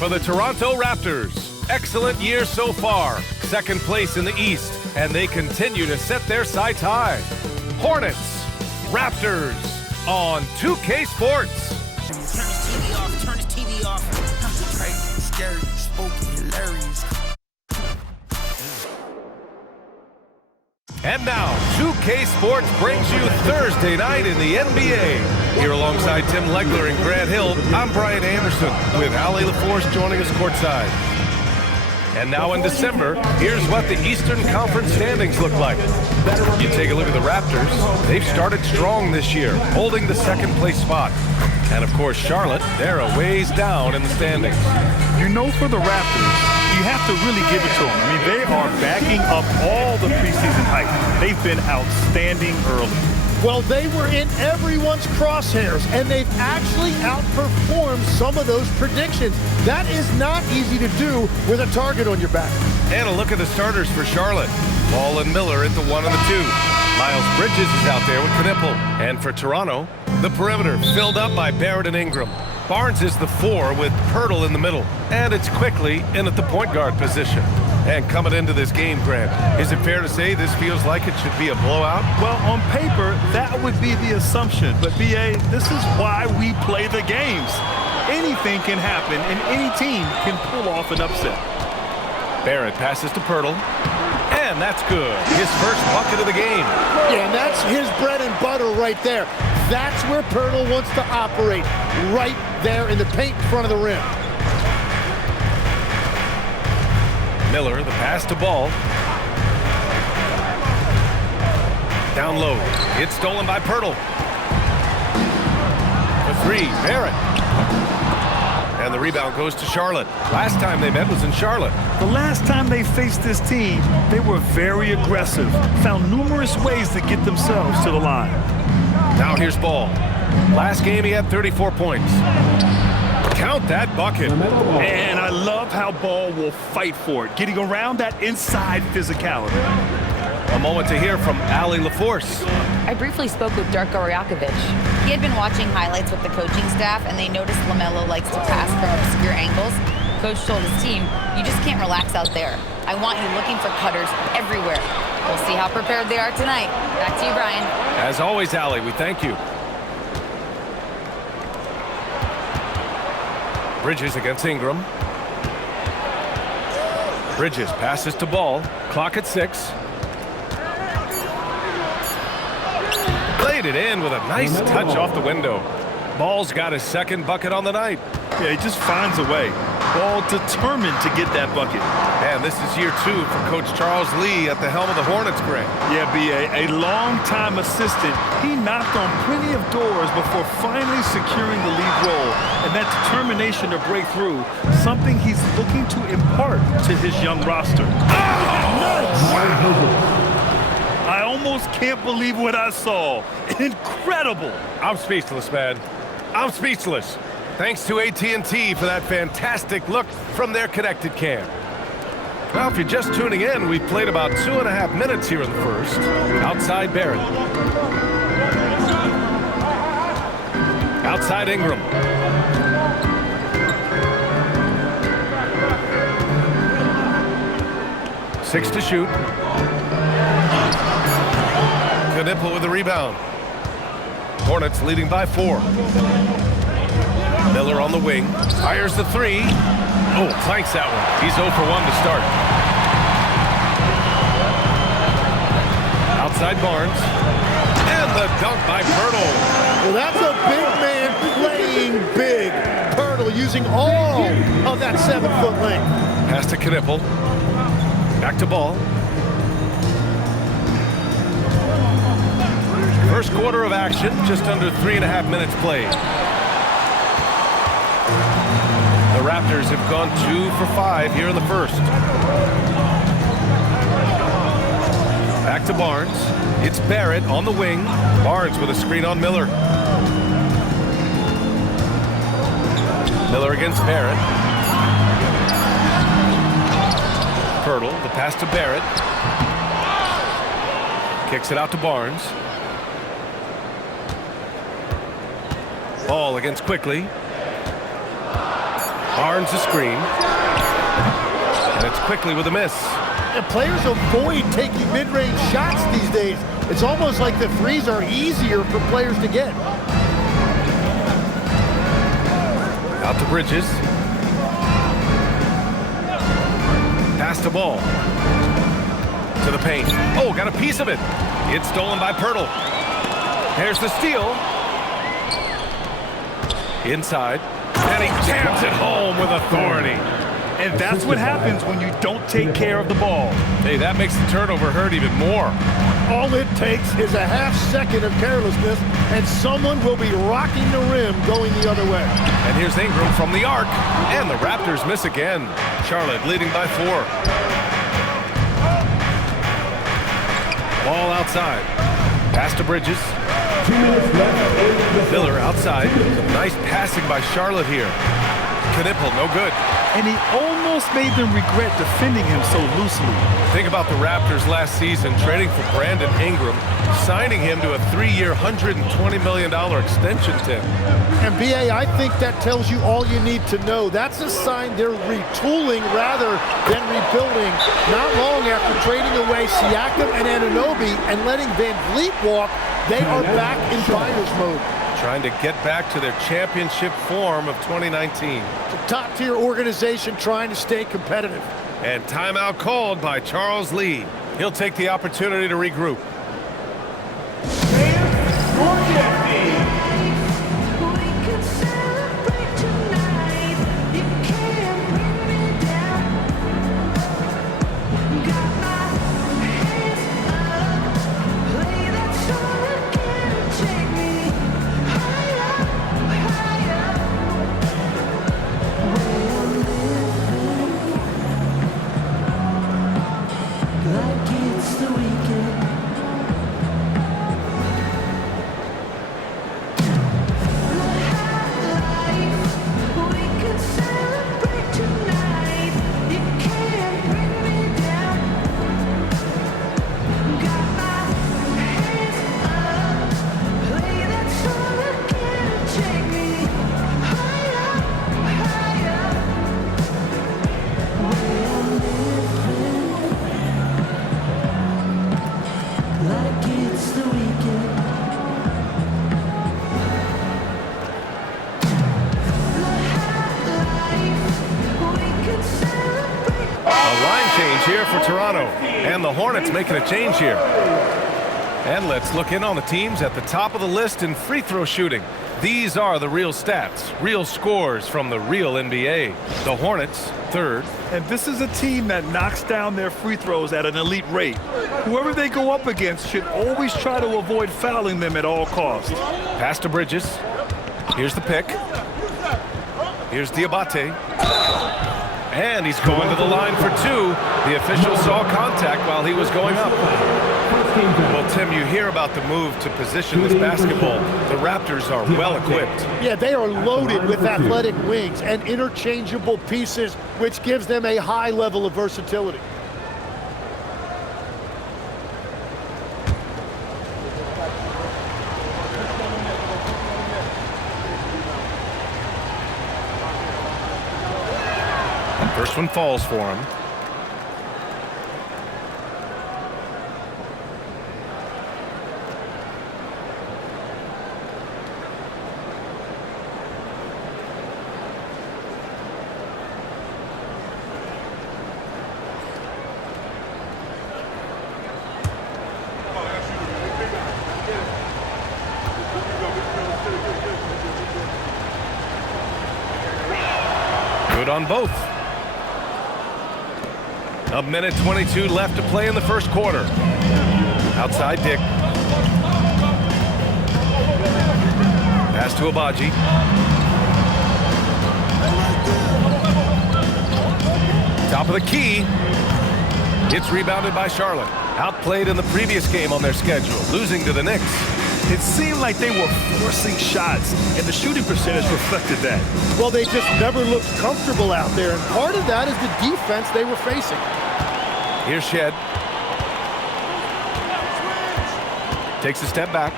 for the Toronto Raptors. Excellent year so far. Second place in the East, and they continue to set their sights high. Hornets Raptors on 2K Sports. Turn his TV off. Crazy, scary, spooky, hilarious. And now, 2K Sports brings you Thursday night in the NBA. Here alongside Tim Legler and Grant Hill, I'm Brian Anderson with Ali LaForce joining us courtside. And now in December, here's what the Eastern Conference standings look like. You take a look at the Raptors. They've started strong this year, holding the second place spot. And of course, Charlotte, they're a ways down in the standings. You know, for the Raptors, you have to really give it to them. I mean, they are backing up all the preseason hype. They've been outstanding early. Well, they were in everyone's crosshairs, and they've actually outperformed some of those predictions. That is not easy to do with a target on your back. And a look at the starters for Charlotte. Ball and Miller at the 1 and the 2. Miles Bridges is out there with Knipple. And for Toronto, the perimeter filled up by Barrett and Ingram. Barnes is the 4 with Pirtle in the middle. And it's quickly in at the point guard position. And coming into this game, Grant, is it fair to say this feels like it should be a blowout? Well, on paper, that would be the assumption. But, B.A., this is why we play the games. Anything can happen, and any team can pull off an upset. Barrett passes to Pirtle. And that's good. His first bucket of the game. Yeah, and that's his bread and butter right there. That's where Pirtle wants to operate, right there in the paint in front of the rim. Miller, the pass to Ball. Down low. It's stolen by Pirtle. The 3, Barrett. And the rebound goes to Charlotte. Last time they met was in Charlotte. The last time they faced this team, they were very aggressive, found numerous ways to get themselves to the line. Now here's Ball. Last game he had 34 points. Count that bucket. And I love how Ball will fight for it, getting around that inside physicality. A moment to hear from Ali LaForce. I briefly spoke with Darko Rajakovic. He had been watching highlights with the coaching staff, and they noticed LaMelo likes to pass from obscure angles. Coach told his team, you just can't relax out there. I want you looking for cutters everywhere. We'll see how prepared they are tonight. Back to you, Brian. As always, Ali, we thank you. Bridges against Ingram. Bridges passes to Ball. Clock at 6. Played it in with a nice touch off the window. Ball's got his second bucket on the night. Yeah, he just finds a way. Ball determined to get that bucket. And this is year 2 for Coach Charles Lee at the helm of the Hornets, Grant. Yeah, B.A., a long-time assistant. He knocked on plenty of doors before finally securing the lead role. And that determination to break through, something he's looking to impart to his young roster. I almost can't believe what I saw. Incredible. I'm speechless, man. I'm speechless. Thanks to AT&T for that fantastic look from their connected cam. Well, if you're just tuning in, we've played about 2.5 minutes here in the first. Outside Barrett. Outside Ingram. Six to shoot. Knipple with the rebound. Hornets leading by 4. Miller on the wing. Fires the 3. Oh, clanks that one. He's 0 for 1 to start. Outside Barnes. And the dunk by Pirtle. Well, that's a big man playing big. Pirtle using all of that 7-foot length. Pass to Knipple. Back to Ball. First quarter of action, just under 3.5 minutes played. The Raptors have gone 2 for 5 here in the first. Back to Barnes. It's Barrett on the wing. Barnes with a screen on Miller. Miller against Barrett. Pirtle, the pass to Barrett. Kicks it out to Barnes. Ball against Quickly. Barnes a screen. And it's quickly with a miss. And players avoid taking mid-range shots these days. It's almost like the threes are easier for players to get. Out to Bridges. Pass the ball. To the paint. Oh, got a piece of it. It's stolen by Pirtle. There's the steal. Inside. And he jams it home with authority. And that's what happens when you don't take care of the ball. Hey, that makes the turnover hurt even more. All it takes is a half second of carelessness, and someone will be rocking the rim going the other way. And here's Ingram from the arc. And the Raptors miss again. Charlotte leading by 4. Ball outside. Pass to Bridges. Miller outside. Some nice passing by Charlotte here. Knipple, no good. And he almost made them regret defending him so loosely. Think about the Raptors last season trading for Brandon Ingram, signing him to a 3-year, $120 million extension, Tim. And B.A., I think that tells you all you need to know. That's a sign they're retooling rather than rebuilding. Not long after trading away Siakam and Anunoby and letting Van Vliet walk, they are back in buyer's mode. Trying to get back to their championship form of 2019. It's a top-tier organization trying to stay competitive. And timeout called by Charles Lee. He'll take the opportunity to regroup. Here for Toronto, and the Hornets making a change here. And let's look in on the teams at the top of the list in free throw shooting. These are the real stats, real scores from the real NBA. The Hornets, 3rd. And this is a team that knocks down their free throws at an elite rate. Whoever they go up against should always try to avoid fouling them at all costs. Pass to Bridges. Here's the pick. Here's Diabate. And he's going to the line for 2. The official saw contact while he was going up. Well, Tim, you hear about the move to position this basketball. The Raptors are well equipped. Yeah, they are loaded with athletic wings and interchangeable pieces, which gives them a high level of versatility. First one falls for him. Good on both. A minute 22 left to play in the first quarter. Outside Dick. Pass to Abaji. Top of the key. It's rebounded by Charlotte. Outplayed in the previous game on their schedule, losing to the Knicks. It seemed like they were forcing shots, and the shooting percentage reflected that. Well, they just never looked comfortable out there, and part of that is the defense they were facing. Here's Shed. Takes a step back.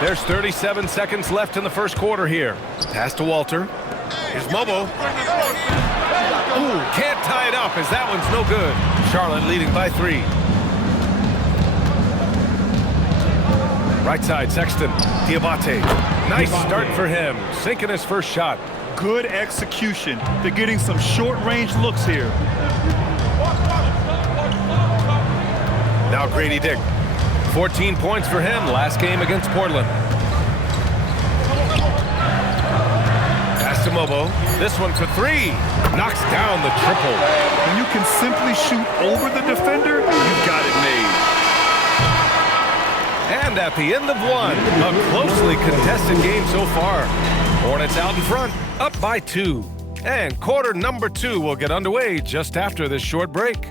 There's 37 seconds left in the first quarter here. Pass to Walter. Here's Mobo. Ooh, can't tie it up as that one's no good. Charlotte leading by 3. Right side, Sexton. Diabate. Nice start for him. Sinking his first shot. Good execution. They're getting some short-range looks here. Now Grady Dick. 14 points for him last game against Portland. Pass to Mobo. This one for 3. Knocks down the triple. When you can simply shoot over the defender, you've got it made. And at the end of one, a closely contested game so far. Hornets out in front, up by 2. And quarter number 2 will get underway just after this short break.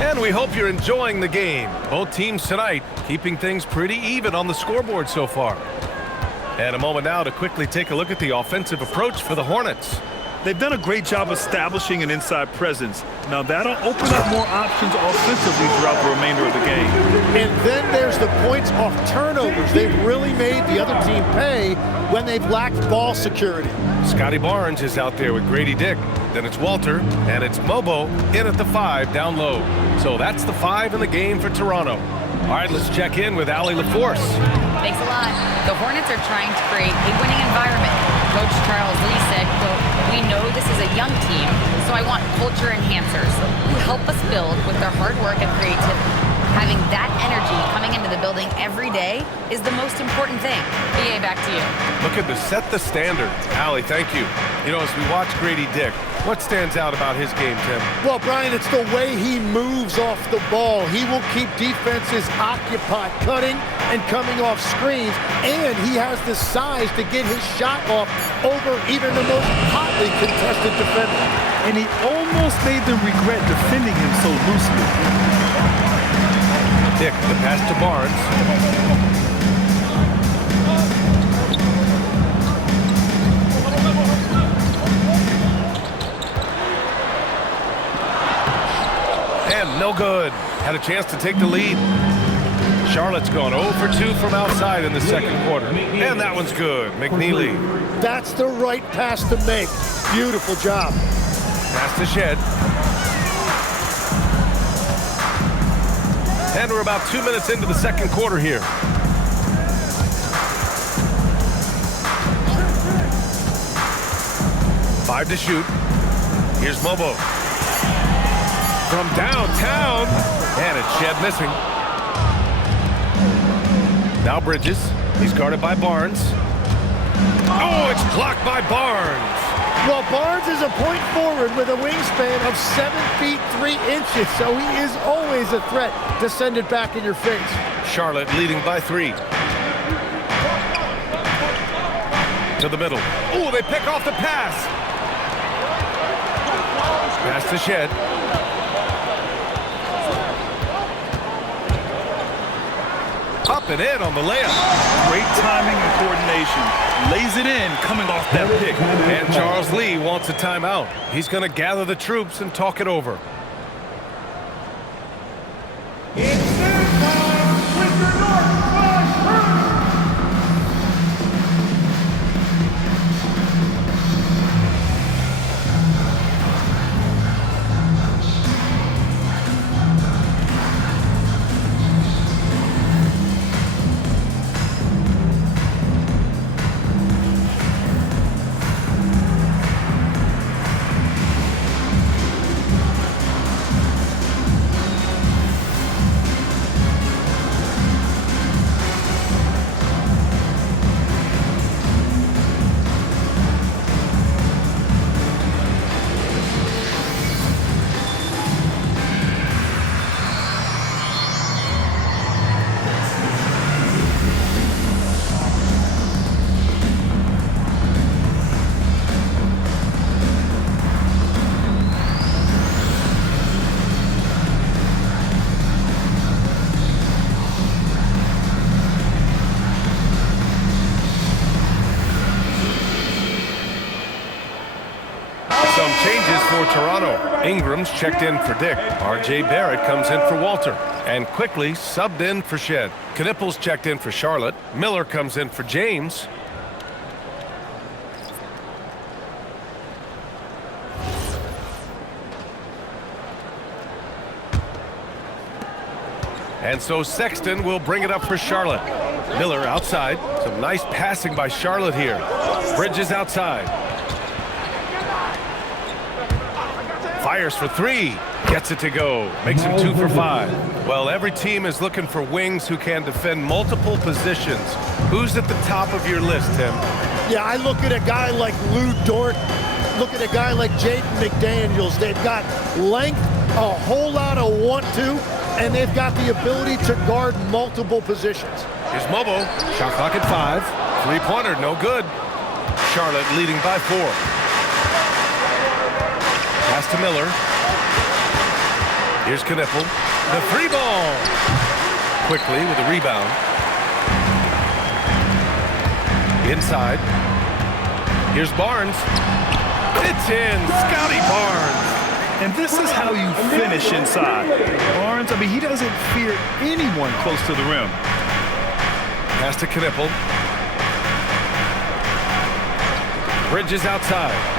And we hope you're enjoying the game. Both teams tonight keeping things pretty even on the scoreboard so far. And a moment now to quickly take a look at the offensive approach for the Hornets. They've done a great job establishing an inside presence. Now that'll open up more options offensively throughout the remainder of the game. And then there's the points off turnovers. They've really made the other team pay when they've lacked ball security. Scotty Barnes is out there with Grady Dick. Then it's Walter, and it's Mobo in at the 5 down low. So that's the 5 in the game for Toronto. All right, let's check in with Allie LaForce. Thanks a lot. The Hornets are trying to create a winning environment. Coach Charles Lee said, quote, "We know this is a young team, so I want culture enhancers who help us build with their hard work and creativity. Having that energy coming into the building every day is the most important thing." BA, back to you. Looking to set the standard. Allie, thank you. You know, as we watch Grady Dick, what stands out about his game, Tim? Well, Brian, it's the way he moves off the ball. He will keep defenses occupied, cutting and coming off screens, and he has the size to get his shot off over even the most hotly contested defender. And he almost made them regret defending him so loosely. Dick, the pass to Barnes. And no good. Had a chance to take the lead. Charlotte's gone 0 for 2 from outside in the second quarter. And that one's good. McNeely. That's the right pass to make. Beautiful job. Pass to Shed. And we're about 2 minutes into the second quarter here. Five to shoot. Here's Mobo. From downtown. And it's Shed missing. Now Bridges. He's guarded by Barnes. Oh, it's blocked by Barnes. Well, Barnes is a point forward with a wingspan of 7 feet 3 inches, so he is always a threat to send it back in your face. Charlotte leading by 3. To the middle. Oh, they pick off the pass. Pass to Shed. Up and in on the layup. Great timing and coordination. Lays it in, coming off that pick. And Charles Lee wants a timeout. He's going to gather the troops and talk it over. for Toronto. Ingram's checked in for Dick. R.J. Barrett comes in for Walter. And quickly subbed in for Shed. Knippel's checked in for Charlotte. Miller comes in for James. And so Sexton will bring it up for Charlotte. Miller outside. Some nice passing by Charlotte here. Bridges outside. Fires for three. Gets it to go. Makes him 2 for 5. Well, every team is looking for wings who can defend multiple positions. Who's at the top of your list, Tim? Yeah, I look at a guy like Lou Dort. Look at a guy like Jaden McDaniels. They've got length, a whole lot of want-to, and they've got the ability to guard multiple positions. Here's Mobo. Shot clock at 5. Three-pointer, no good. Charlotte leading by 4. Pass to Miller. Here's Knippel. The free ball. Quickly with a rebound. Inside. Here's Barnes. It's in. Scotty Barnes. And this is how you finish inside. Barnes, I mean, he doesn't fear anyone close to the rim. Pass to Knippel. Bridges outside.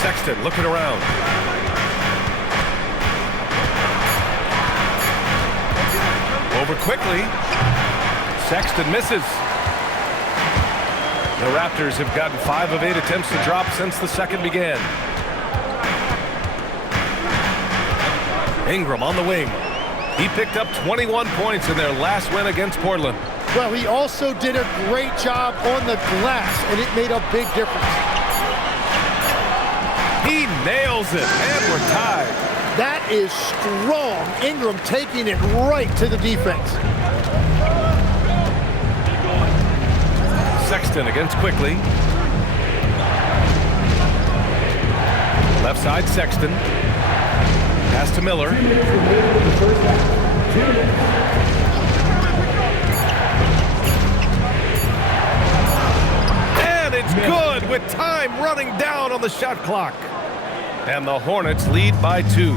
Sexton looking around. Over quickly. Sexton misses. The Raptors have gotten 5 of 8 attempts to drop since the second began. Ingram on the wing. He picked up 21 points in their last win against Portland. Well, he also did a great job on the glass, and it made a big difference. He nails it, and we're tied. That is strong. Ingram taking it right to the defense. Sexton against Quickly. Left side, Sexton. Pass to Miller. And it's good with time running down on the shot clock. And the Hornets lead by 2.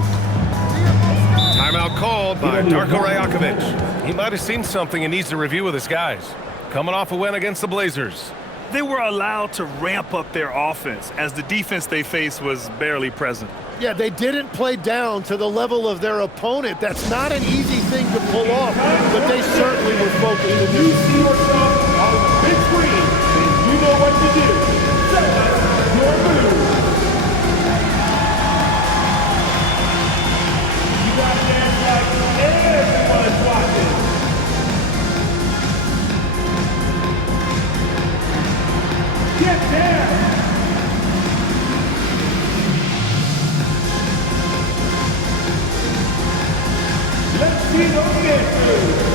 Timeout called by Darko Rajakovic. He might have seen something and needs to review with his guys. Coming off a win against the Blazers. They were allowed to ramp up their offense as the defense they faced was barely present. Yeah, they didn't play down to the level of their opponent. That's not an easy thing to pull off, but they certainly were focused. If you see yourself on the big screen, then you know what to do. Select your move. You got to dance like everyone's watching. Get down! Let's see those dancers!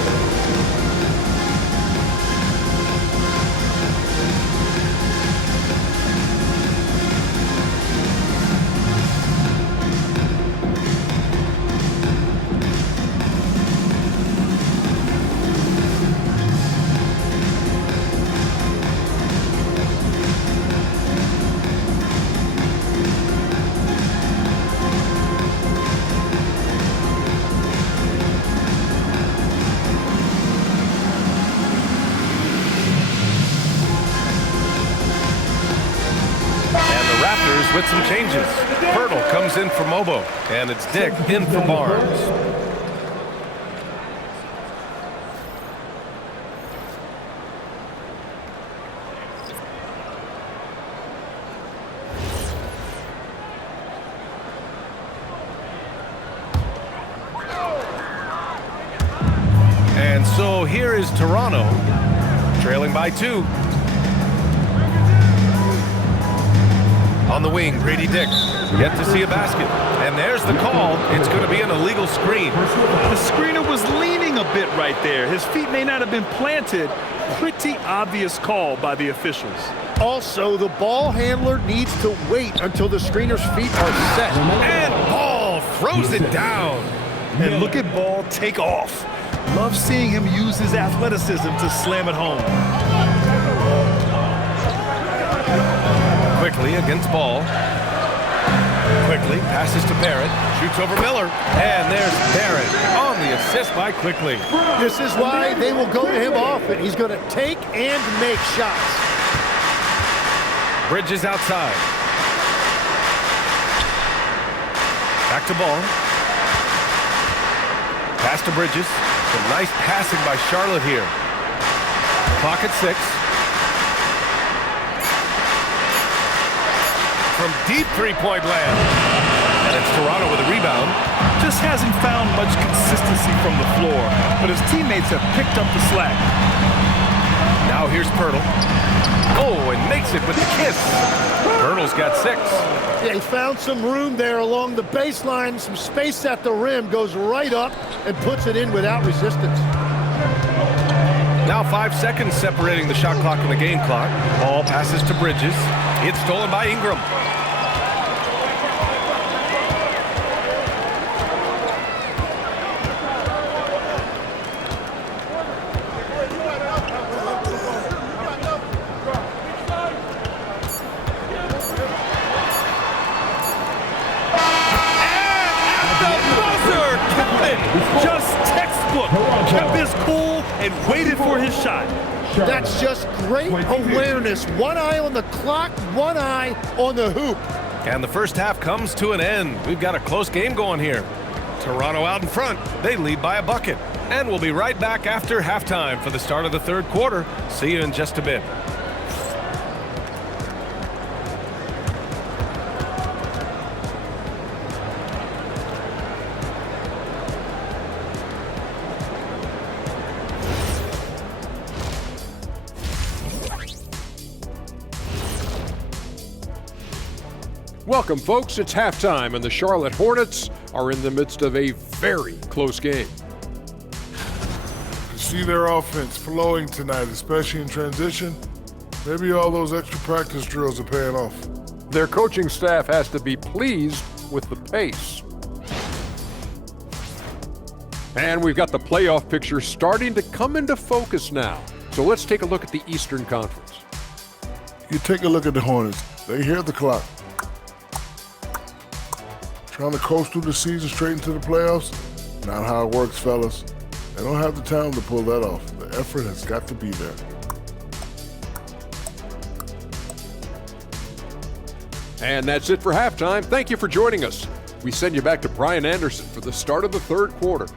With some changes. Pirtle comes in for Mobo, and it's Dick in for Barnes. And so here is Toronto, trailing by 2. On the wing, Grady Dick. Yet to see a basket. And there's the call. It's going to be an illegal screen. The screener was leaning a bit right there. His feet may not have been planted. Pretty obvious call by the officials. Also, the ball handler needs to wait until the screener's feet are set. And Ball throws it down. And look at Ball take off. Love seeing him use his athleticism to slam it home. Quickly against Ball. Quickly passes to Barrett. Shoots over Miller. And there's Barrett on the assist by Quickly. This is why they will go to him often. He's going to take and make shots. Bridges outside. Back to Ball. Pass to Bridges. Some nice passing by Charlotte here. Clock at 6. From deep three-point land. And it's Toronto with a rebound. Just hasn't found much consistency from the floor, but his teammates have picked up the slack. Now here's Pirtle. Oh, and makes it with the kiss. Pirtle's got 6. Yeah, he found some room there along the baseline, some space at the rim, goes right up and puts it in without resistance. Now 5 seconds separating the shot clock and the game clock. Ball passes to Bridges. It's stolen by Ingram. Just textbook. Kept his cool and waited for his shot. That's just great awareness. One eye on the clock, one eye on the hoop. And the first half comes to an end. We've got a close game going here. Toronto out in front. They lead by a bucket. And we'll be right back after halftime for the start of the third quarter. See you in just a bit. Welcome, folks. It's halftime, and the Charlotte Hornets are in the midst of a very close game. You see their offense flowing tonight, especially in transition. Maybe all those extra practice drills are paying off. Their coaching staff has to be pleased with the pace. And we've got the playoff picture starting to come into focus now. So let's take a look at the Eastern Conference. You take a look at the Hornets. They hear the clock. Trying to coast through the season straight into the playoffs? Not how it works, fellas. They don't have the talent to pull that off. The effort has got to be there. And that's it for halftime. Thank you for joining us. We send you back to Brian Anderson for the start of the third quarter.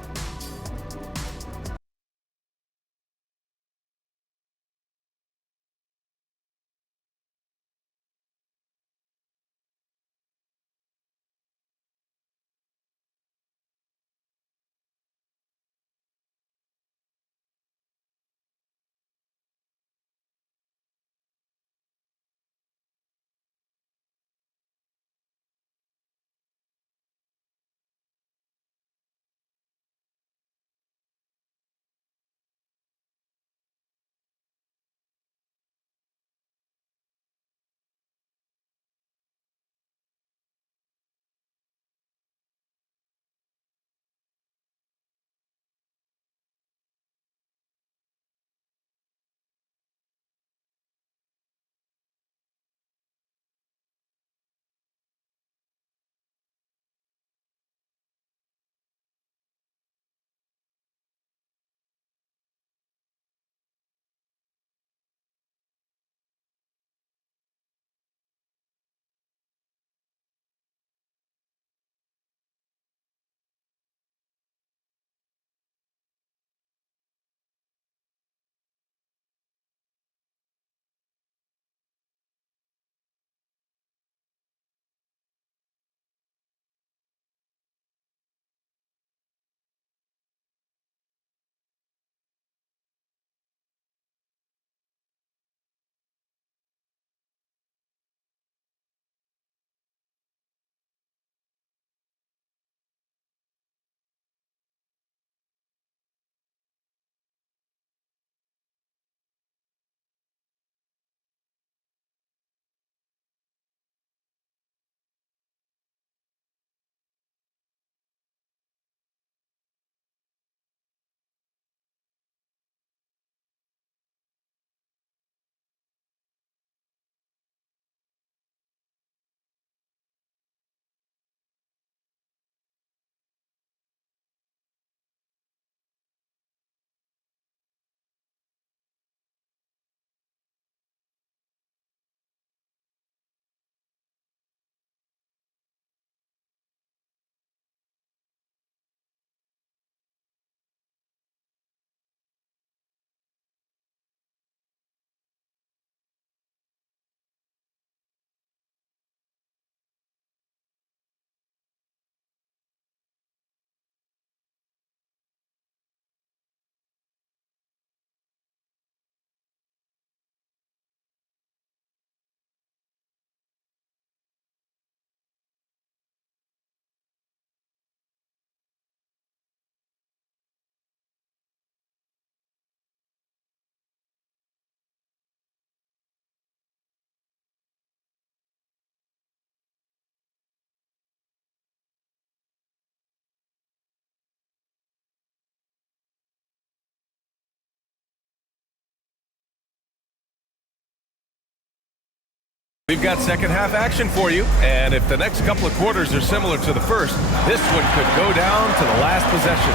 We've got second half action for you, and if the next couple of quarters are similar to the first, this one could go down to the last possession.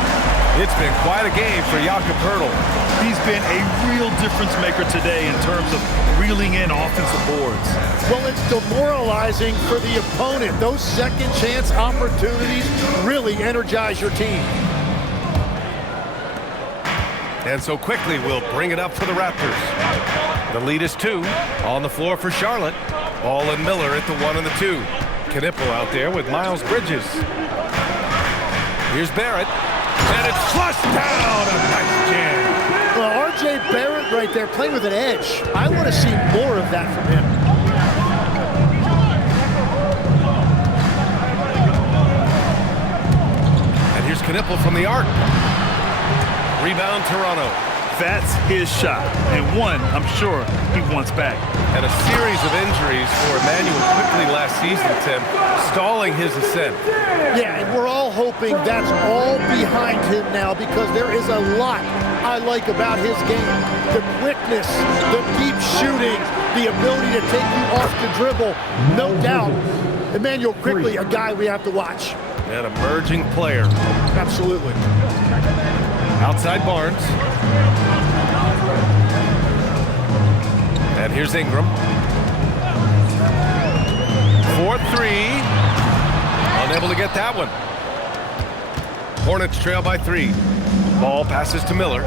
It's been quite a game for Jakob Poeltl. He's been a real difference maker today in terms of reeling in offensive boards. Well, it's demoralizing for the opponent. Those second chance opportunities really energize your team. And so quickly we'll bring it up for the Raptors. The lead is 2. On the floor for Charlotte. Ball and Miller at the 1 and the 2. Knipple out there with Miles Bridges. Here's Barrett. And it's flushed down. A nice jam. Well, R.J. Barrett right there playing with an edge. I want to see more of that from him. And here's Knipple from the arc. Rebound Toronto. That's his shot, and one I'm sure he wants back. And a series of injuries for Emmanuel quickly last season, Tim, stalling his ascent. Yeah, and we're all hoping that's all behind him now because there is a lot I like about his game. The quickness, the deep shooting, the ability to take you off the dribble, no doubt. Emmanuel quickly, a guy we have to watch. An emerging player. Absolutely. Outside Barnes. And here's Ingram. 4-3. Unable to get that one. Hornets trail by 3. Ball passes to Miller.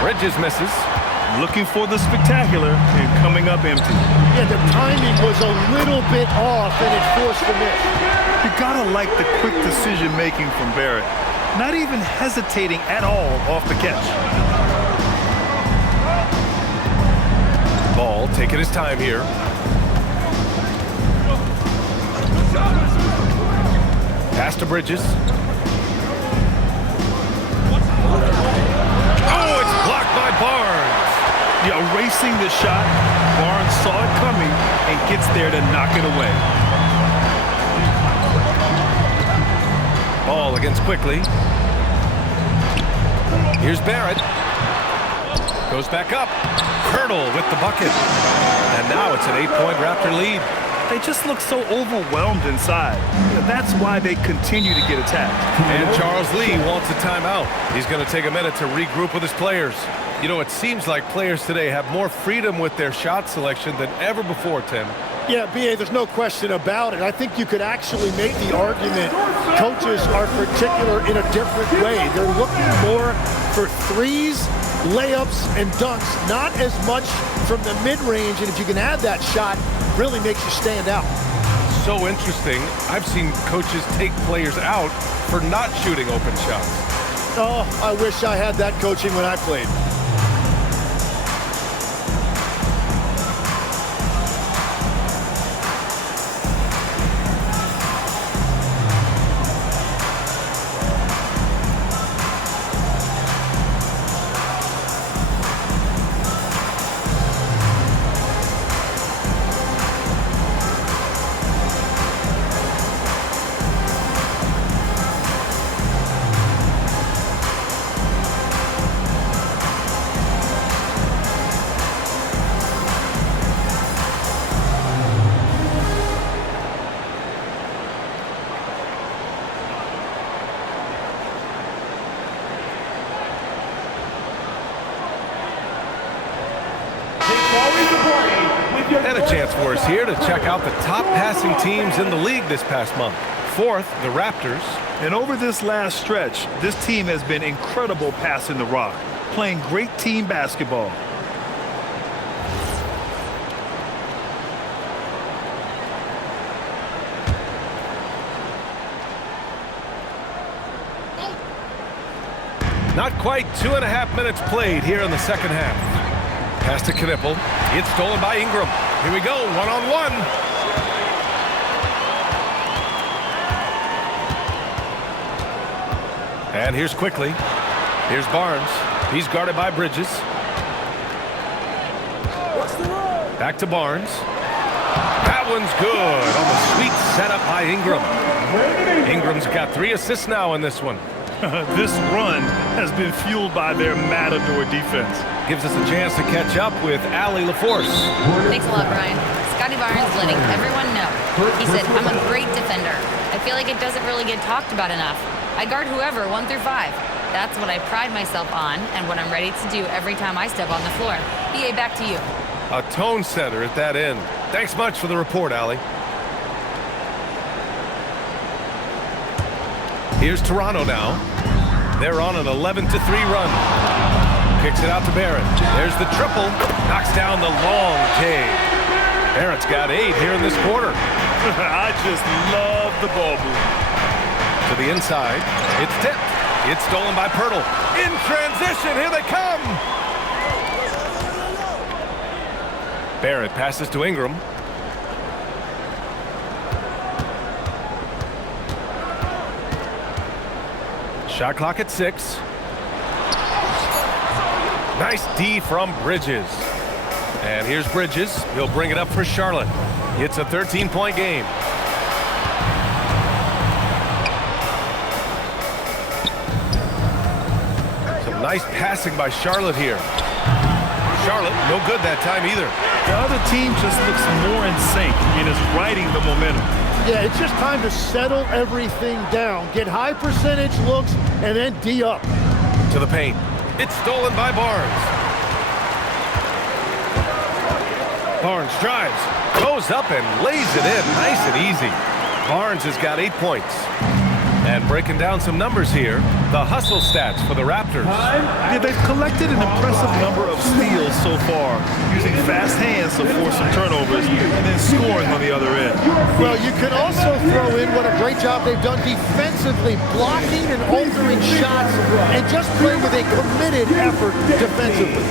Bridges misses. Looking for the spectacular and coming up empty. Yeah, the timing was a little bit off and it forced the miss. You gotta like the quick decision making from Barrett. Not even hesitating at all off the catch. Ball taking his time here. Pass to Bridges. Oh, it's blocked by Barnes. Yeah, erasing the shot. Barnes saw it coming and gets there to knock it away. Ball against quickly. Here's Barrett. Goes back up. Poeltl with the bucket. And now it's an 8-point Raptor lead. They just look so overwhelmed inside. That's why they continue to get attacked. And Charles Lee wants a timeout. He's going to take a minute to regroup with his players. You know, it seems like players today have more freedom with their shot selection than ever before, Tim. Yeah, B.A., there's no question about it. I think you could actually make the argument coaches are particular in a different way. They're looking more for threes, layups, and dunks, not as much from the mid-range. And if you can add that shot, really makes you stand out. So interesting. I've seen coaches take players out for not shooting open shots. Oh, I wish I had that coaching when I played. And a chance for us here to check out the top passing teams in the league this past month. 4th, the Raptors. And over this last stretch, this team has been incredible passing the rock, playing great team basketball. Not quite 2.5 minutes played here in the second half. Pass to Knipple. It's stolen by Ingram. Here we go, one-on-one. And here's quickly. Here's Barnes. He's guarded by Bridges. Back to Barnes. That one's good on the sweet setup by Ingram. Ingram's got 3 assists now in this one. This run has been fueled by their matador defense. Gives us a chance to catch up with Allie LaForce. Thanks a lot, Brian. Scotty Barnes letting everyone know. He said, I'm a great defender. I feel like it doesn't really get talked about enough. I guard whoever, 1 through 5. That's what I pride myself on and what I'm ready to do every time I step on the floor. BA, back to you. A tone setter at that end. Thanks much for the report, Allie. Here's Toronto now. They're on an 11-3 run. Kicks it out to Barrett. There's the triple. Knocks down the long K. Barrett's got 8 here in this quarter. I just love the ball move. To the inside. It's tipped. It's stolen by Pirtle. In transition. Here they come. Barrett passes to Ingram. Shot clock at 6. Nice D from Bridges. And here's Bridges. He'll bring it up for Charlotte. It's a 13-point game. Some nice passing by Charlotte here. Charlotte, no good that time either. The other team just looks more in sync and is riding the momentum. Yeah, it's just time to settle everything down. Get high percentage looks and then D up. To the paint. It's stolen by Barnes. Barnes drives, goes up and lays it in nice and easy. Barnes has got 8 points. And breaking down some numbers here, the hustle stats for the Raptors. Yeah, they've collected an impressive number of steals so far, using fast hands to force some turnovers and then scoring on the other end. Well, you can also throw in what a great job they've done defensively, blocking and altering shots and just playing with a committed effort defensively.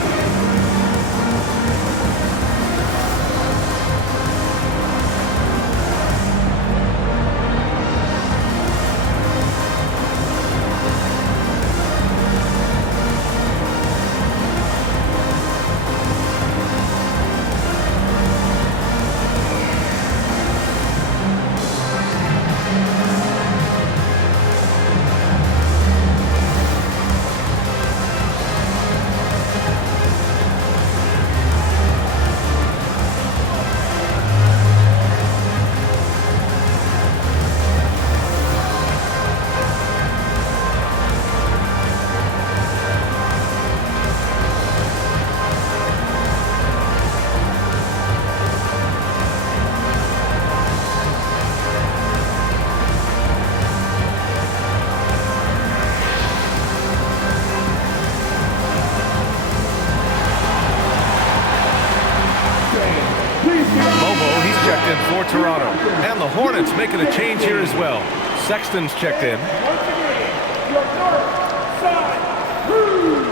For Toronto. And the Hornets making a change here as well. Sexton's checked in. Once again, your north side crew,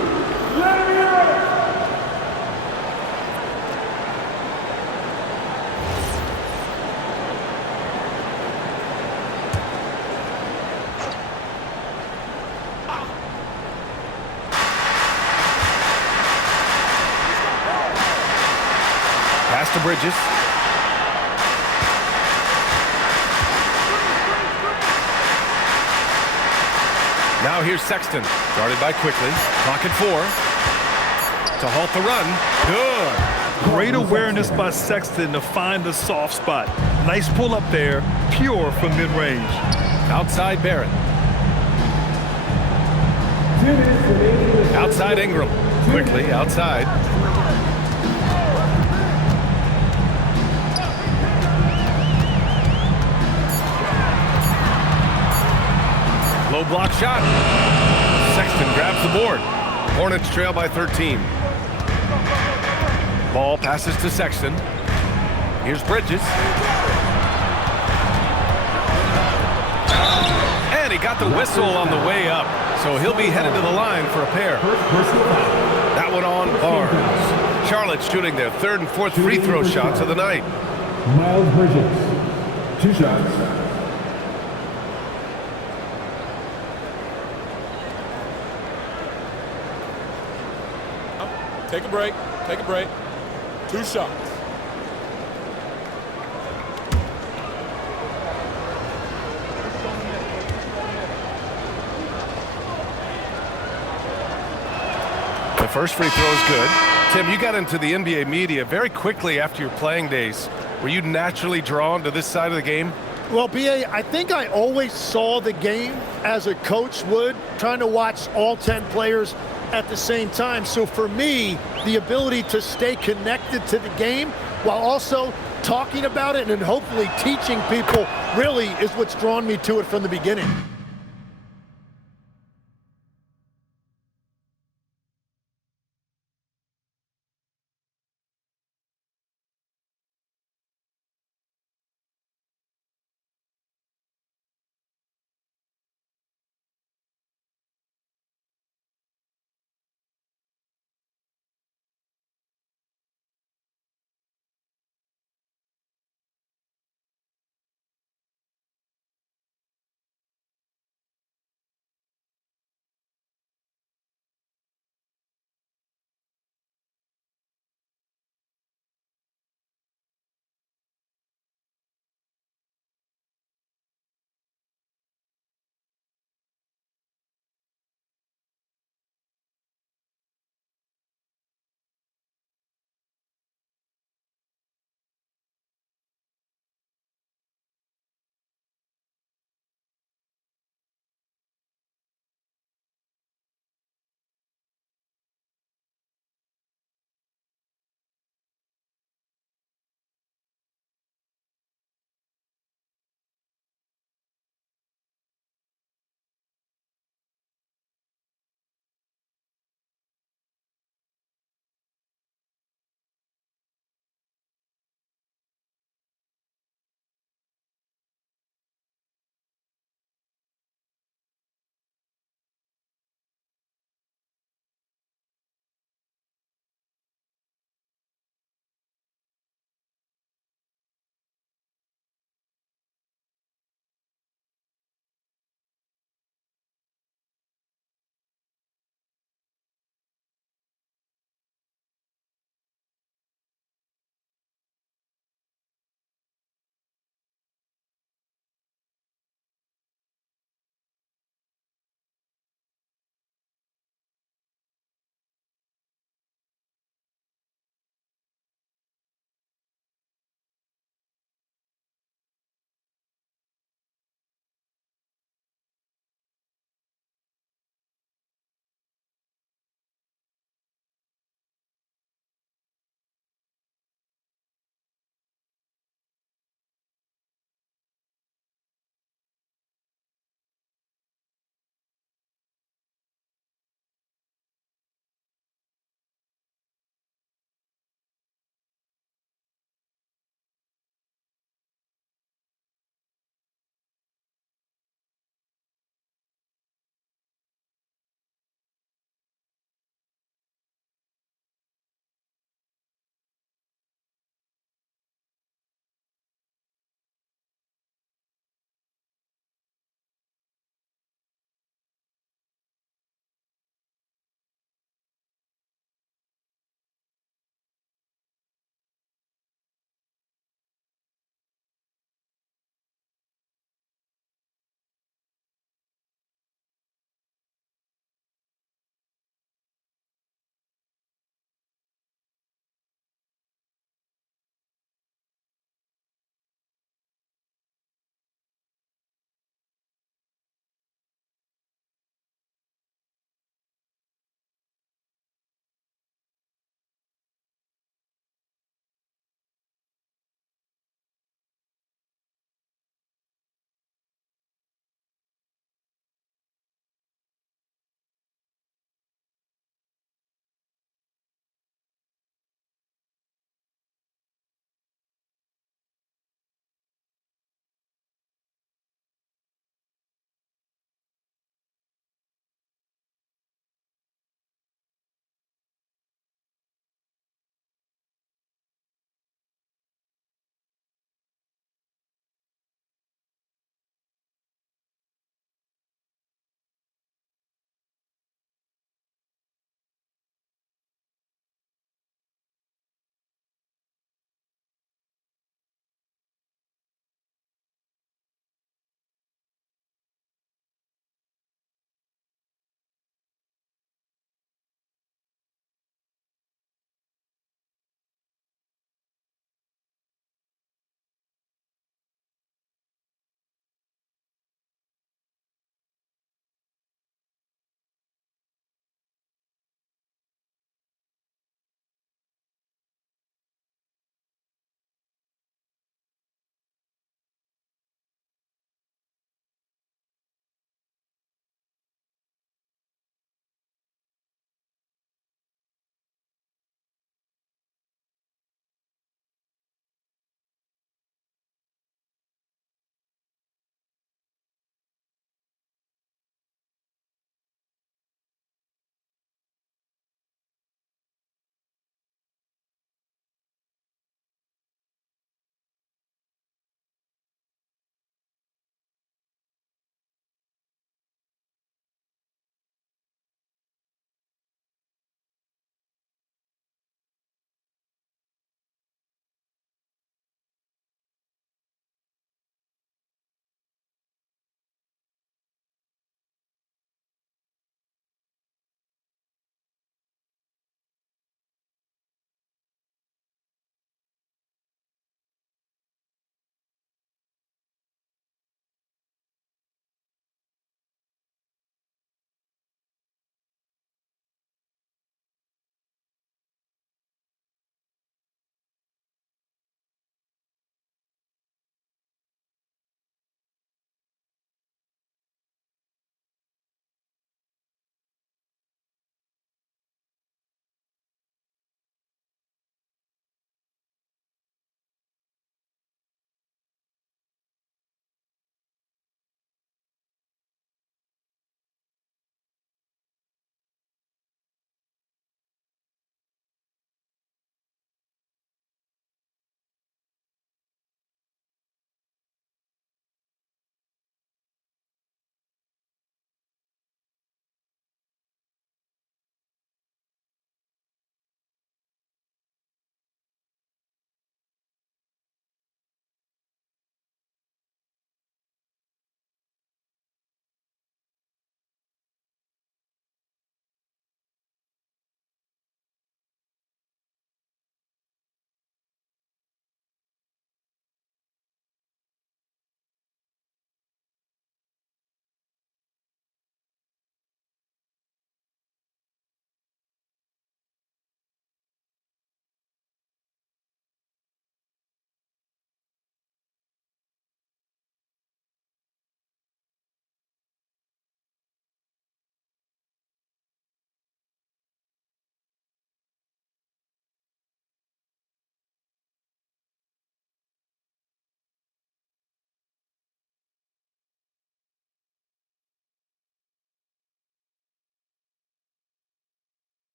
let me hear it. Pass to Bridges. Now here's Sexton, guarded by Quickly. Clock at 4. To halt the run. Good. Great awareness by Sexton to find the soft spot. Nice pull up there, pure from mid-range. Outside Barrett. Outside Ingram. Quickly outside. Low block shot. Sexton grabs the board. Hornets trail by 13. Ball passes to Sexton. Here's Bridges. And he got the whistle on the way up. So he'll be headed to the line for a pair. That one on Barnes. Charlotte shooting their 3rd and 4th free throw shots of the night. Miles Bridges, 2 shots. Take a break. Take a break. 2 shots. The first free throw is good. Tim, you got into the NBA media very quickly after your playing days. Were you naturally drawn to this side of the game? Well, B.A., I think I always saw the game as a coach would, trying to watch all 10 players at the same time. So for me, the ability to stay connected to the game while also talking about it and hopefully teaching people really is what's drawn me to it from the beginning.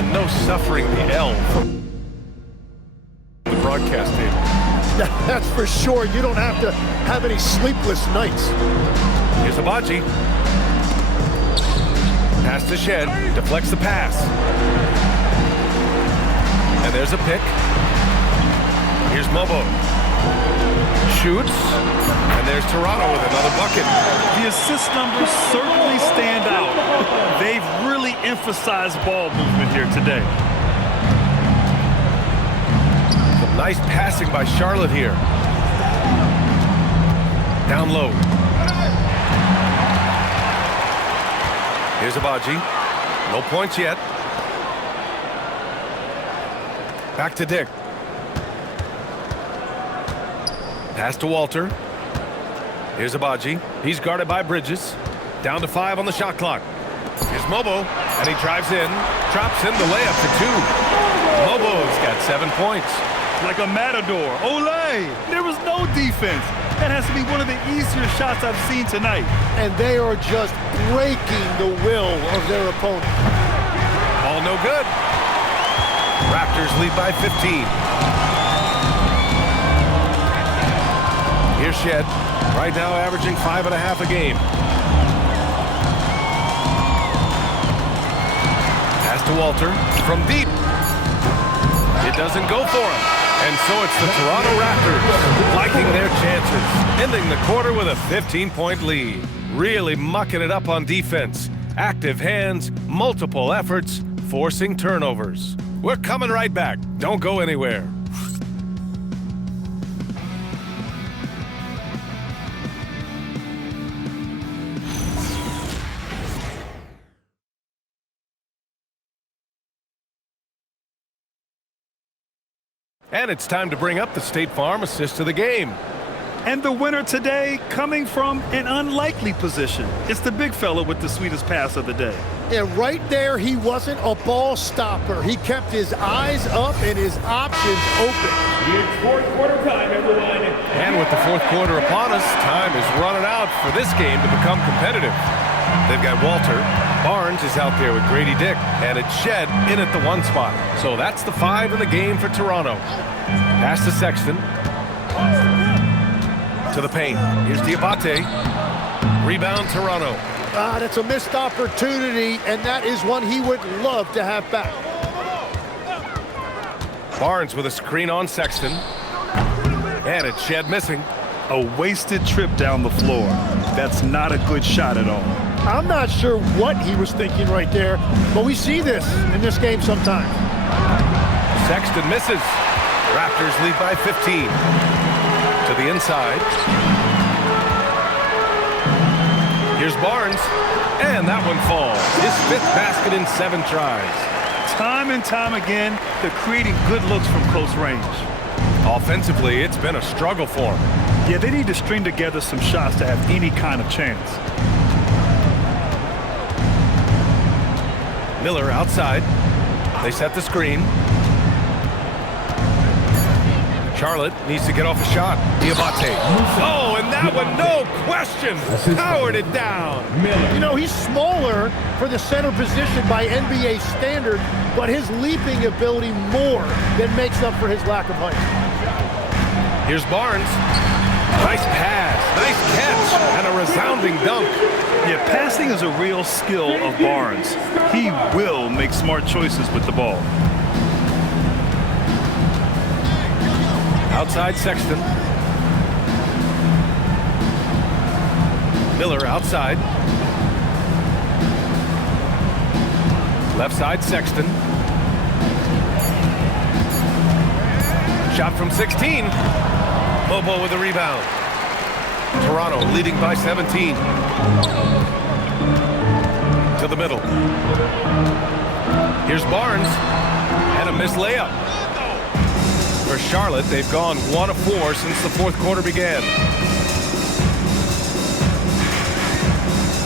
And no suffering the L from the broadcast table. That's for sure. You don't have to have any sleepless nights. Here's Abaji. Pass to Shed. Deflects the pass. And there's a pick. Here's Mobo. Shoots. And there's Toronto with another bucket. The assist numbers certainly stand out. They've really emphasized ball movement here today. Some nice passing by Charlotte here. Down low. Here's Abaji. No points yet. Back to Dick. Pass to Walter. Here's Abaji. He's guarded by Bridges. Down to 5 on the shot clock. Here's Mobo, and he drives in. Drops in the layup for 2. Mobo's got 7 points. Like a matador. Olay! There was no defense. That has to be one of the easier shots I've seen tonight. And they are just breaking the will of their opponent. All no good. Raptors lead by 15. Here's Shed. Right now averaging 5.5 a game. Pass to Walter from deep. It doesn't go for him. And so it's the Toronto Raptors liking their chances, ending the quarter with a 15-point lead. Really mucking it up on defense. Active hands, multiple efforts, forcing turnovers. We're coming right back. Don't go anywhere. And it's time to bring up the State Farm assist of the game. And the winner today coming from an unlikely position. It's the big fella with the sweetest pass of the day. Yeah, right there, he wasn't a ball stopper. He kept his eyes up and his options open. It's fourth quarter time, everyone. And with the fourth quarter upon us, time is running out for this game to become competitive. They've got Walter. Barnes is out there with Grady Dick, and it's Shed in at the 1 spot. So that's the 5 in the game for Toronto. Pass to Sexton. To the paint. Here's Diabate. Rebound Toronto. That's a missed opportunity, and that is one he would love to have back. Barnes with a screen on Sexton. And it's Shed missing. A wasted trip down the floor. That's not a good shot at all. I'm not sure what he was thinking right there, but we see this in this game sometimes. Sexton misses. Raptors lead by 15. To the inside. Here's Barnes. And that one falls. His 5th basket in 7 tries. Time and time again, they're creating good looks from close range. Offensively, it's been a struggle for them. Yeah, they need to string together some shots to have any kind of chance. Miller outside. They set the screen. Charlotte needs to get off a shot. Diabate. Oh, and that one, no question, powered it down. You know, he's smaller for the center position by NBA standard, but his leaping ability more than makes up for his lack of height. Here's Barnes. Nice pass, nice catch, and a resounding dunk. Yeah, passing is a real skill of Barnes. He will make smart choices with the ball. Outside Sexton. Miller outside. Left side Sexton. Shot from 16. Bobo with the rebound. Toronto leading by 17. To the middle. Here's Barnes. And a missed layup. For Charlotte, they've gone 1 of 4 since the fourth quarter began.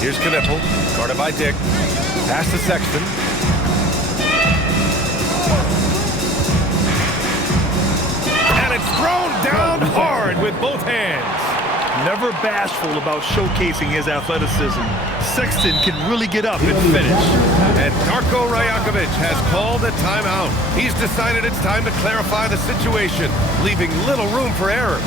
Here's Knipple, guarded by Dick. Pass to Sexton. And it's thrown down hard with both hands. never bashful about showcasing his athleticism. Sexton can really get up and finish. And Darko Rajakovic has called a timeout. He's decided it's time to clarify the situation, leaving little room for error.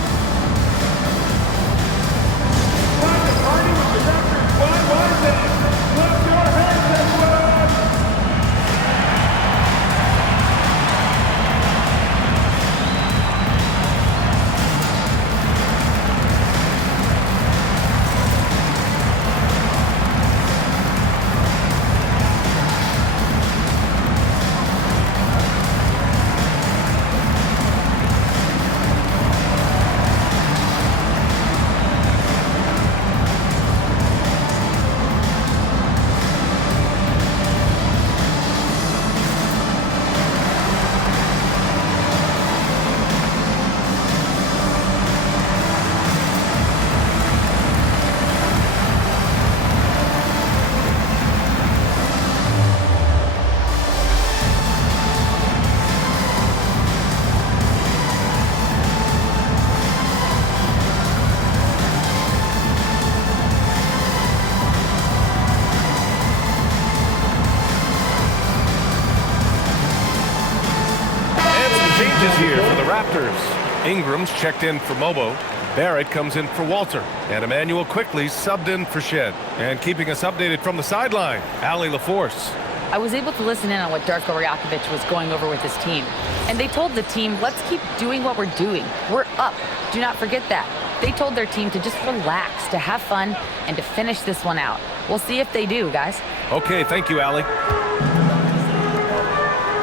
Here for the Raptors. Ingram's checked in for Mobo. Barrett comes in for Walter. And Emmanuel quickly subbed in for Shed. And keeping us updated from the sideline, Allie LaForce. I was able to listen in on what Darko Rajakovic was going over with his team. And they told the team, let's keep doing what we're doing. We're up. Do not forget that. They told their team to just relax, to have fun, and to finish this one out. We'll see if they do, guys. Okay, thank you, Allie.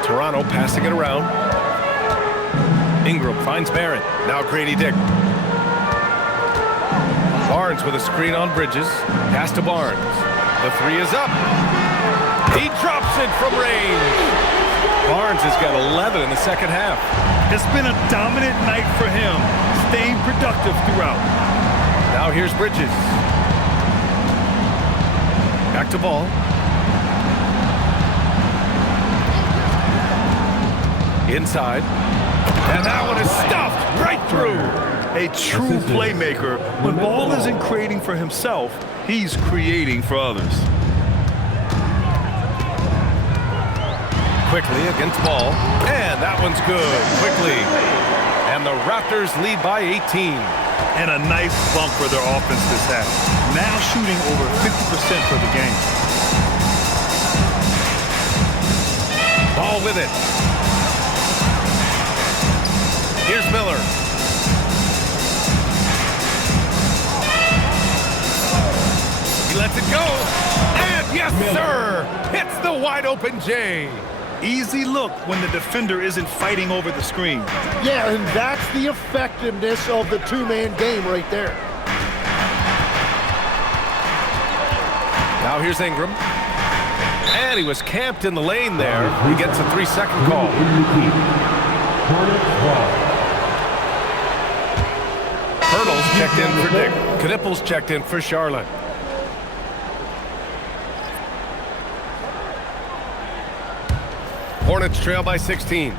Toronto passing it around. Ingram finds Barrett. Now Grady Dick. Barnes with a screen on Bridges. Pass to Barnes. The three is up. He drops it from range. Barnes has got 11 in the second half. It's been a dominant night for him, staying productive throughout. Now here's Bridges. Back to ball. Inside. And that one is stuffed right through. A true playmaker. When ball isn't creating for himself, he's creating for others. Quickly against ball. And that one's good. Quickly. And the Raptors lead by 18. And a nice bump for their offense this half. Now shooting over 50% for the game. Ball with it. Here's Miller. He lets it go. And yes, sir. Hits the wide open J. Easy look when the defender isn't fighting over the screen. Yeah, and that's the effectiveness of the two-man game right there. Now here's Ingram. And he was camped in the lane there. He gets a 3-second call. Hurdle's checked in for Dick. Knippel's checked in for Charlotte. Hornets trail by 16.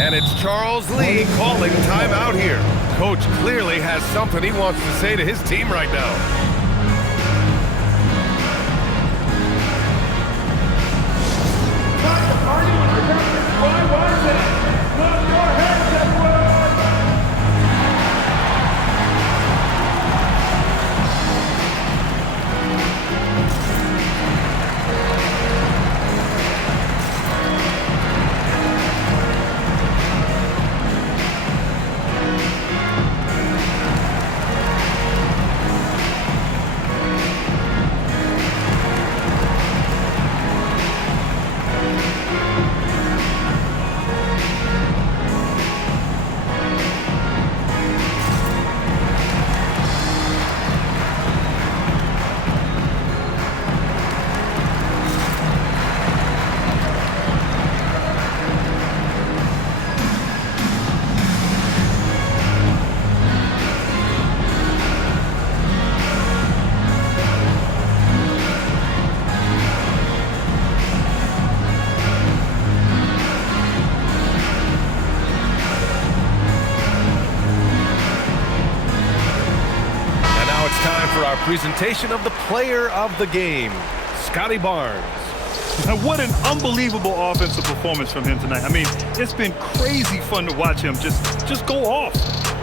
And it's Charles Lee calling timeout here. Coach clearly has something he wants to say to his team right now. presentation of the player of the game, Scotty Barnes. And what an unbelievable offensive performance from him tonight. I mean, it's been crazy fun to watch him just go off.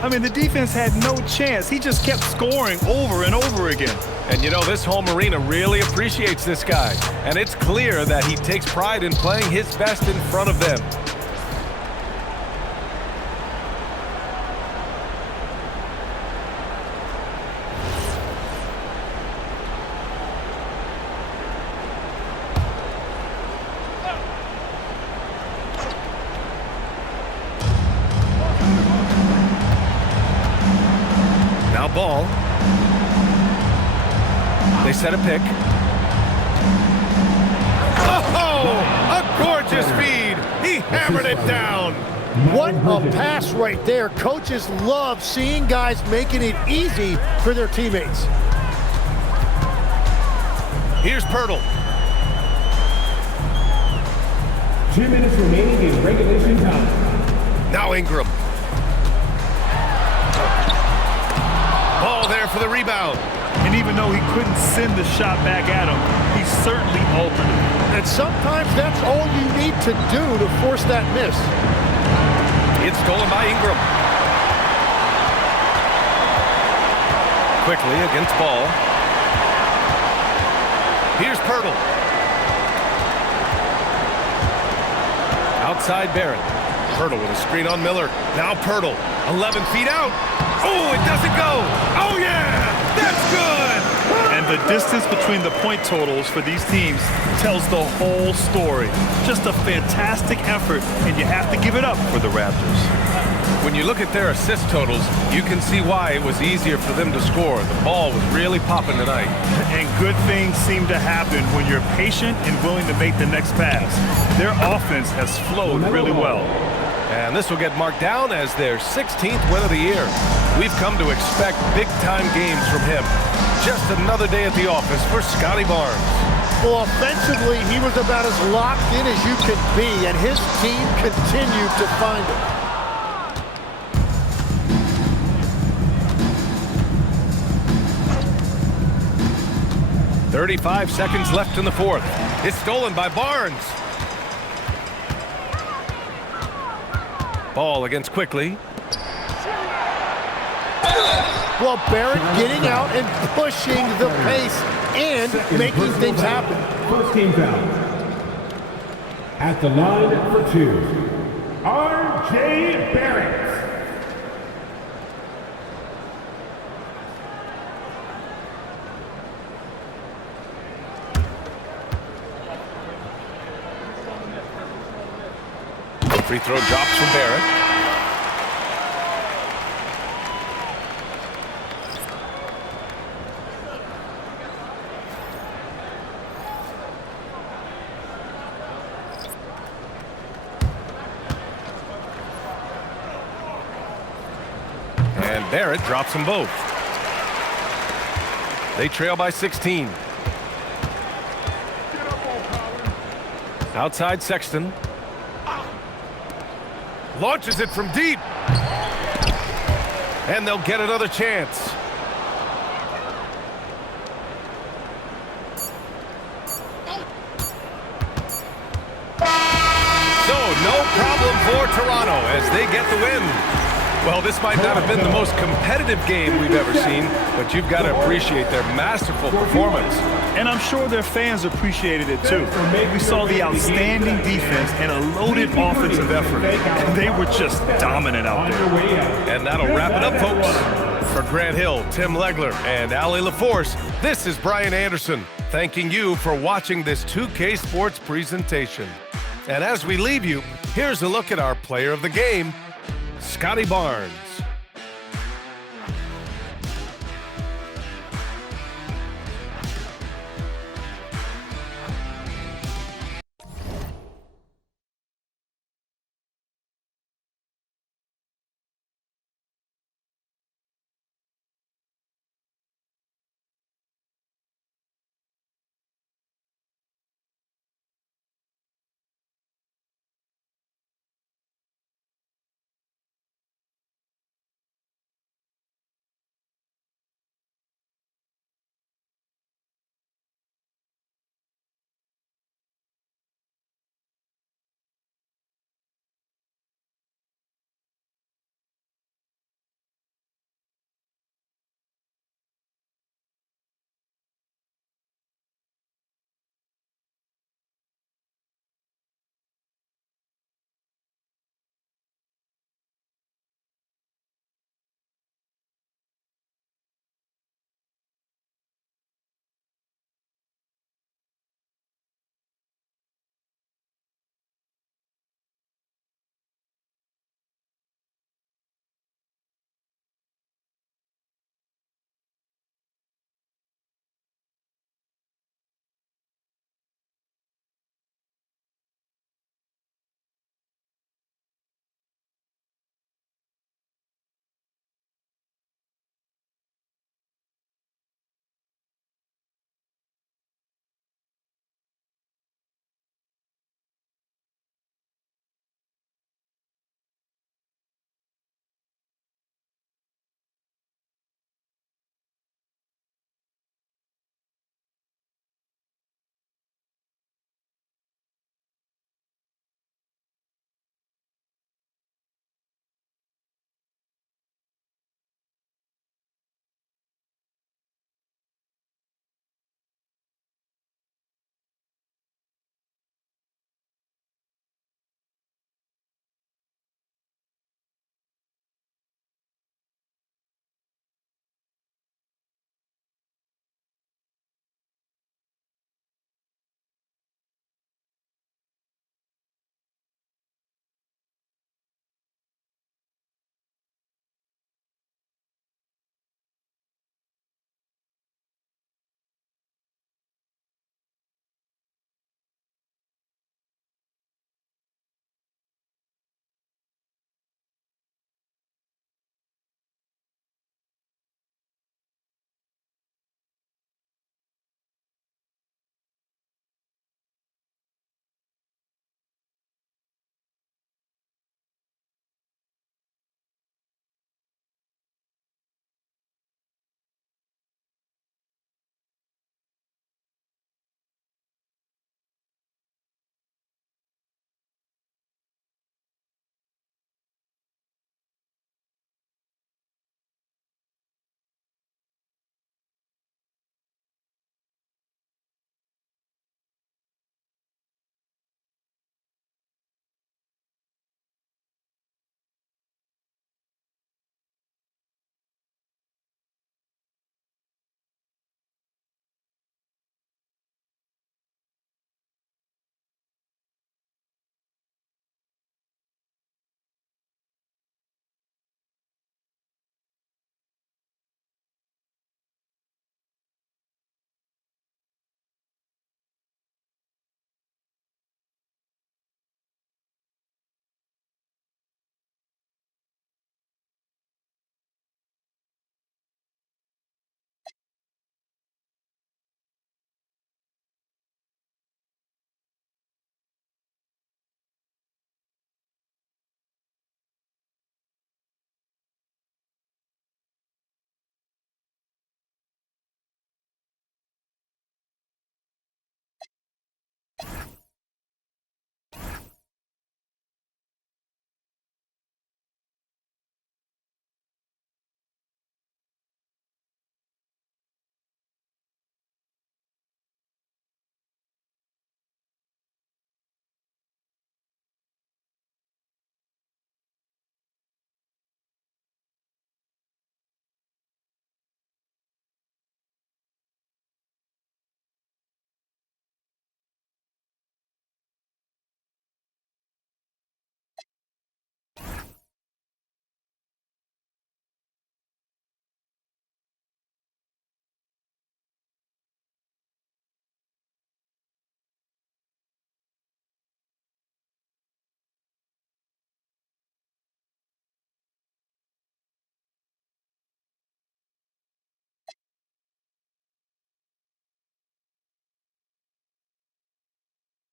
I mean, the defense had no chance. He just kept scoring over and over again. And you know, this home arena really appreciates this guy. And it's clear that he takes pride in playing his best in front of them. Ball. They set a pick. Oh, a gorgeous feed. He hammered it down. What a pass right there. Coaches love seeing guys making it easy for their teammates. Here's Pirtle. 2 minutes remaining in regulation time. Now Ingram. Ball there for the rebound. And even though he couldn't send the shot back at him, he certainly altered it. And sometimes that's all you need to do to force that miss. It's stolen by Ingram. Quickly against Ball. Here's Pirtle. Outside Barrett. Pirtle with a screen on Miller. Now Pirtle. 11 feet out. Oh, it doesn't go. Oh, yeah. That's good. And the distance between the point totals for these teams tells the whole story. Just a fantastic effort, and you have to give it up for the Raptors. When you look at their assist totals, you can see why it was easier for them to score. The ball was really popping tonight. And good things seem to happen when you're patient and willing to make the next pass. Their offense has flowed really well. And this will get marked down as their 16th win of the year. We've come to expect big-time games from him. Just another day at the office for Scotty Barnes. Well, offensively, he was about as locked in as you could be, and his team continued to find him. .35 seconds left in the fourth. It's stolen by Barnes. Ball against Quickly. Well, Barrett getting out and pushing the pace and making things happen. First team foul. At the line for two, R.J. Barrett. Free throw drops from Barrett. And Barrett drops them both. They trail by 16. Outside Sexton. Launches it from deep. And they'll get another chance. So, no problem for Toronto as they get the win. Well, this might not have been the most competitive game we've ever seen, but you've got to appreciate their masterful performance. And I'm sure their fans appreciated it too. We saw the outstanding defense and a loaded offensive effort, and they were just dominant out there. And that'll wrap it up, folks. For Grant Hill, Tim Legler, and Allie LaForce, this is Brian Anderson, thanking you for watching this 2K Sports presentation. And as we leave you, here's a look at our player of the game, Scotty Barnes.